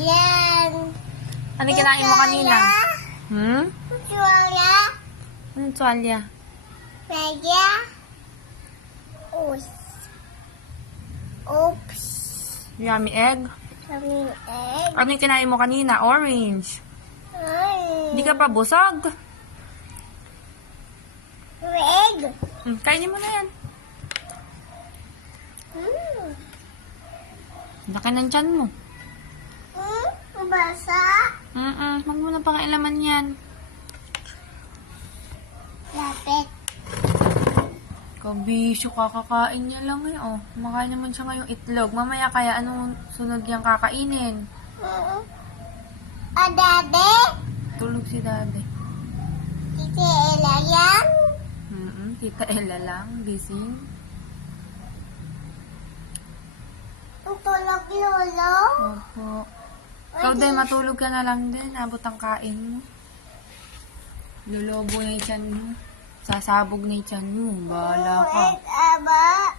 Yan. Ano kinain mo kanina? Tuwala. Anong tuwalya? Medya. Oops. Oops. Yummy egg? Kaming egg. Ano yung kinain mo kanina? Orange. Ay. Hindi ka pa busog? Egg. Kainin mo na yan. Laki ng tiyan mo. Basa. Huwag mo na pakailaman yan. Lapit. Kabisyo, kakakain niya lang eh. Oh, kumakain naman siya ngayong itlog. Mamaya kaya anong sunod niyang kakainin? Dade. Tulog si daddy. Titi Ella yan. Tita Ella lang, gising. Tulog lolo. Opo. Ikaw din, matulog ka na lang din. Abot ang kain mo. Lulubo na yung tiyan mo. Sasabog na yung tiyan mo. Bahala ka. Aba.